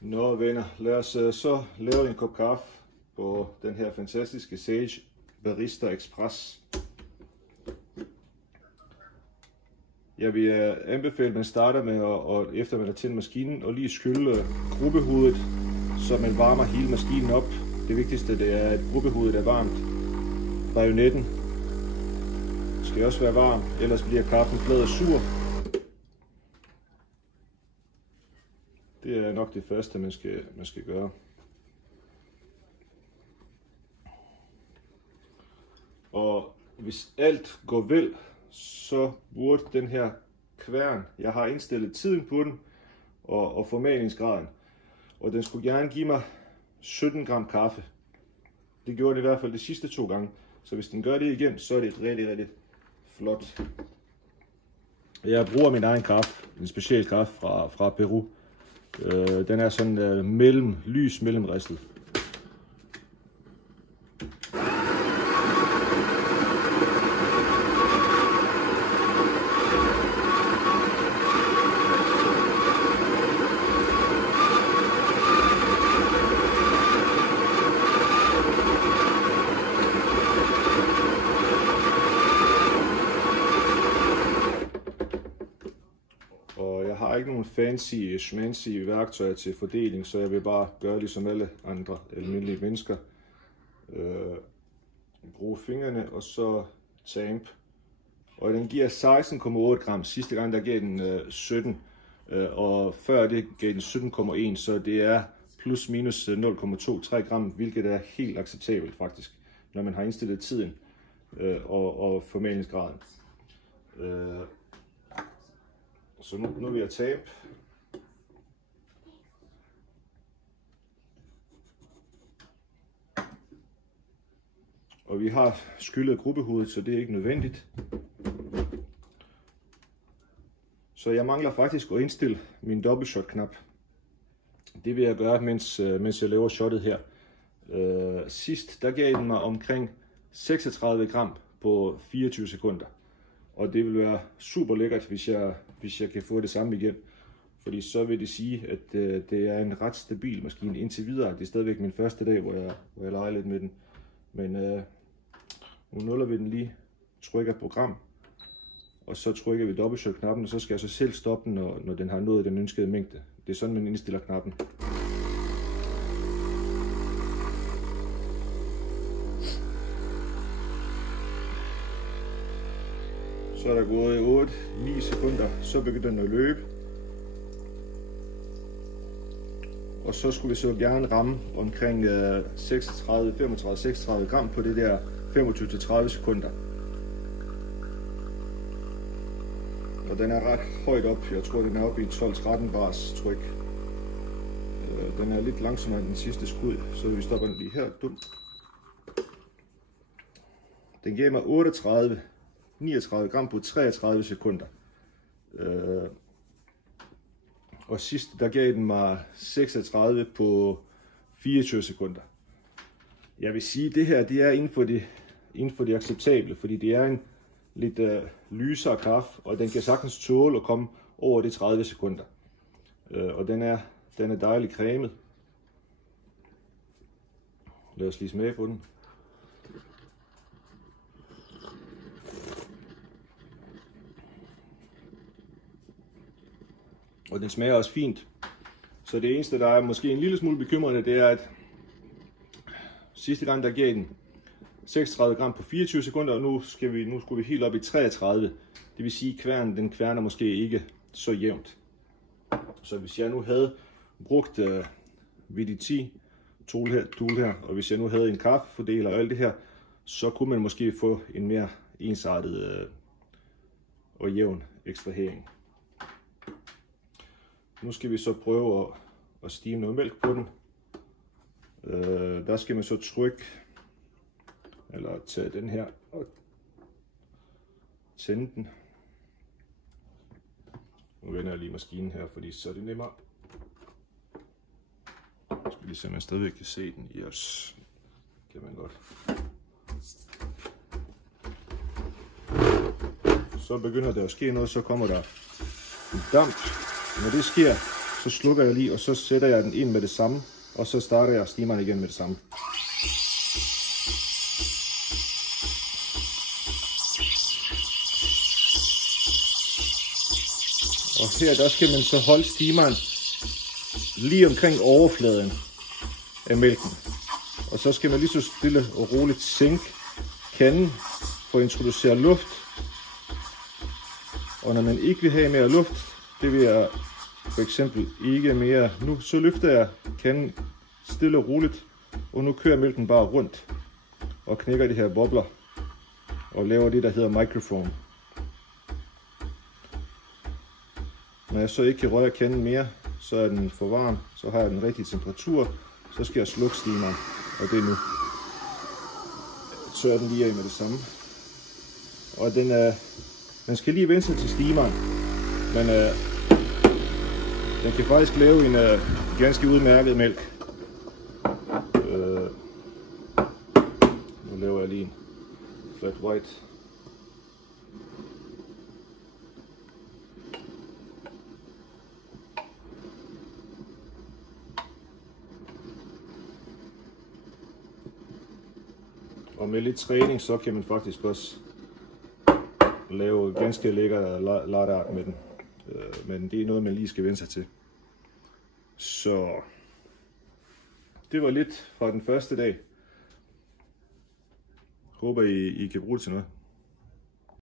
Nå venner, lad os så lave en kop kaffe på den her fantastiske Sage Barista Express. Jeg vil anbefale, at man starter med, efter man har tændt maskinen, og lige skylde gruppehovedet, så man varmer hele maskinen op. Det vigtigste det er, at gruppehovedet er varmt. Bajonetten skal også være varm, ellers bliver kaffen flad og sur. Det er nok det første, man skal gøre. Og hvis alt går vel, så burde den her kværn, jeg har indstillet tiden på den og formalingsgraden, og den skulle gerne give mig 17 gram kaffe. Det gjorde den i hvert fald de sidste 2 gange, så hvis den gør det igen, så er det rigtig flot. Jeg bruger min egen kaffe, en speciel kaffe fra Peru. Den er sådan lys mellemristet. Og jeg har ikke nogen schmancy værktøjer til fordeling, så jeg vil bare gøre ligesom alle andre almindelige mennesker. Bruge fingrene og så tamp. Og den giver 16,8 gram. Sidste gang der gav den 17, og før det gav den 17,1, så det er plus minus 0,23 gram, hvilket er helt acceptabelt faktisk, når man har indstillet tiden og formalingsgraden. Så nu vil jeg tabe. Og vi har skyllet gruppehovedet, så det er ikke nødvendigt. Så jeg mangler faktisk at indstille min dobbeltshot knap. Det vil jeg gøre, mens jeg laver shottet her. Sidst der gav den mig omkring 36 gram på 24 sekunder. Og det vil være super lækkert, hvis jeg kan få det samme igen. Fordi så vil det sige, at det er en ret stabil maskine indtil videre. Det er stadigvæk min første dag, hvor jeg leger lidt med den. Men nu nuller vi den lige, trykker program. Og så trykker vi dobbeltshot-knappen, og så skal jeg så selv stoppe den, når den har nået den ønskede mængde. Det er sådan, man indstiller knappen. Så er der gået 8-9 sekunder, så begynder den at løbe. Og så skulle vi så gerne ramme omkring 35-36 gram på det der 25-30 sekunder. Og den er ret højt op, jeg tror den er oppe i 12-13 bars tryk. Den er lidt langsommere end den sidste skud, så vi stopper den lige her. Den gav mig 39 gram på 33 sekunder. Og sidst der gav den mig 36 på 24 sekunder. Jeg vil sige, at det her det er inden for det acceptable, fordi det er en lidt lysere kaffe, og den kan sagtens tåle at komme over de 30 sekunder. Og den er dejligt cremet. Lad os lige smage på den. Og den smager også fint. Så det eneste, der er måske en lille smule bekymrende, det er, at sidste gang der gav den 36 gram på 24 sekunder, og nu skulle vi helt op i 33. Det vil sige, at kværnen den kværner måske ikke så jævnt. Så hvis jeg nu havde brugt VDT tool her, og hvis jeg nu havde en kaffefordeler og alt det her, så kunne man måske få en mere ensartet og jævn ekstrahering. Nu skal vi så prøve at stime noget mælk på den. Der skal man så trykke, eller tage den her og tænde den. Nu vender jeg lige maskinen her, fordi så er det nemmere. Så skal vi se, om man stadigvæk kan se den. Yes, kan man godt. Så begynder der at ske noget, så kommer der en damp. Når det sker, så slukker jeg lige, og så sætter jeg den ind med det samme, og så starter jeg stimeren igen med det samme. Og her der skal man så holde stimeren lige omkring overfladen af mælken. Og så skal man lige så stille og roligt sænke kanden for at introducere luft. Og når man ikke vil have mere luft, det vil jeg for eksempel ikke mere nu, så løfter jeg kanden stille og roligt, og nu kører mælken bare rundt og knækker de her bobler og laver det, der hedder microfoam. Når jeg så ikke kan røre kanden mere, så er den for varm, så har jeg den rigtige temperatur, så skal jeg slukke stimeren, og det er nu. Så er den lige af med det samme. Og den skal lige vende sig til stimeren, men den kan faktisk lave en ganske udmærket mælk. Nu laver jeg lige en flat white. Og med lidt træning, så kan man faktisk også lave ganske lækker latte art med den. Men det er noget, man lige skal vende sig til. Så det var lidt fra den første dag. Håber I kan bruge det til noget.